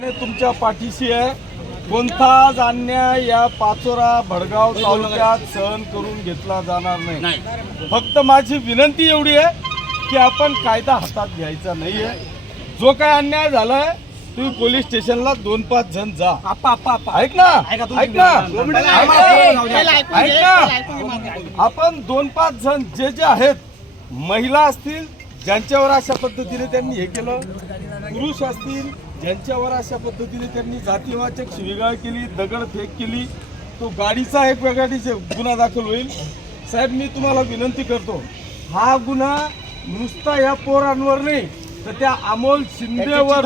तुमच्या पाठीशी आहे. कोणताच अन्याय या पाचोरा भडगाव तालुक्यात सहन करून घेतला जाणार नाही. फक्त माझी विनंती एवढी आहे की आपण कायदा हातात घ्यायचा नाहीये. जो काय अन्याय झालाय तुम्ही पोलीस स्टेशनला दोन पाच जण जा. ऐक ना ऐका. ना. ऐक ना. आपण दोन पाच जण जे जे आहेत महिला असतील ज्यांच्यावर अशा पद्धतीने त्यांनी हे केलं पुरुष असतील ज्यांच्यावर अशा पद्धतीने त्यांनी जातीवाचक शिवीगाळ केली दगडफेक केली तो गाडीचा एक वेगळा गुन्हा दाखल होईल. साहेब मी तुम्हाला विनंती करतो हा गुन्हा नुसता या पोरांवर नाही तर त्या अमोल शिंदेवर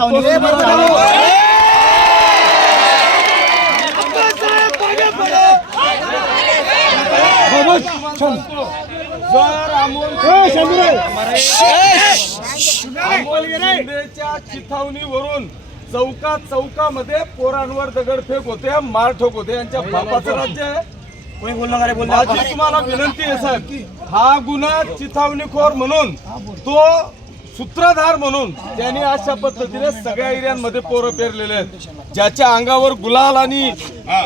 जर अमोल अमोल शिंदेच्या चिथावणीवरून चौका चौकामध्ये पोरांवर दगडफेक होते मार ठोक होते. यांच्या बापाचं राज्य आहे. माझी तुम्हाला विनंती आहे साहेब. हा गुन्हा चिथावणीखोर म्हणून तो सूत्रधार म्हणून त्यांनी अशा पद्धतीने सगळ्या एरियांमध्ये पोरं पेरलेले आहेत. ज्याच्या अंगावर गुलाल आणि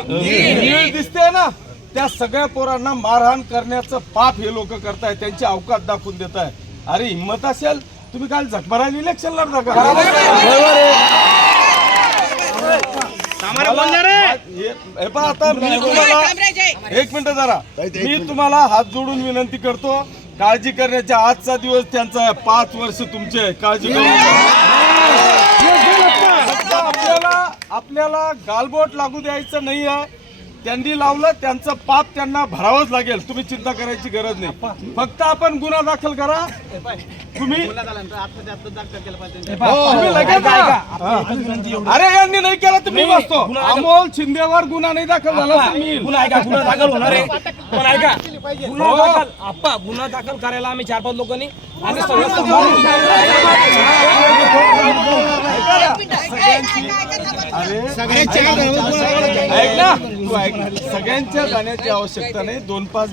नीळ दिसते ना त्या सगळ्या पोरांना मारहाण करण्याचं पाप हे लोक करतायत त्यांची अवकात दाखवून देत आहे अरे हिंमत असेल? तुम्ही काल झकमारायला इलेक्शन लढता का. मला- हे पहा आता मी तुम्हाला एक मिनिट जरा. मी तुम्हाला हात जोडून विनंती करतो काळजी करण्याचा आजचा दिवस त्यांचा आहे पाच वर्ष तुमचे आहे. काळजी करू फक्त आपल्याला आपल्याला गालबोट लागू द्यायचं नाही आहे त्यांनी लावलं त्यांचं पाप त्यांना भरावंच लागेल. तुम्ही चिंता करायची गरज नाही. फक्त आपण गुन्हा दाखल करा. तुम्ही तुम्ही एवढी. अरे यांनी नाही केला तर मी नाही, बसतो. अमोल शिंदेवर गुन्हा नाही दाखल झाला. गुन्हा ऐका गुन्हा दाखल होणार आहे. पण ऐका गुन्हा हो. दाखल आप्पा गुन्हा दाखल करायला आम्ही चार पाच लोकांनी. सांभाळून सगळ्यांची ऐक ना. तू ऐक सगळ्यांच्या जाण्याची आवश्यकता नाही दोन पाच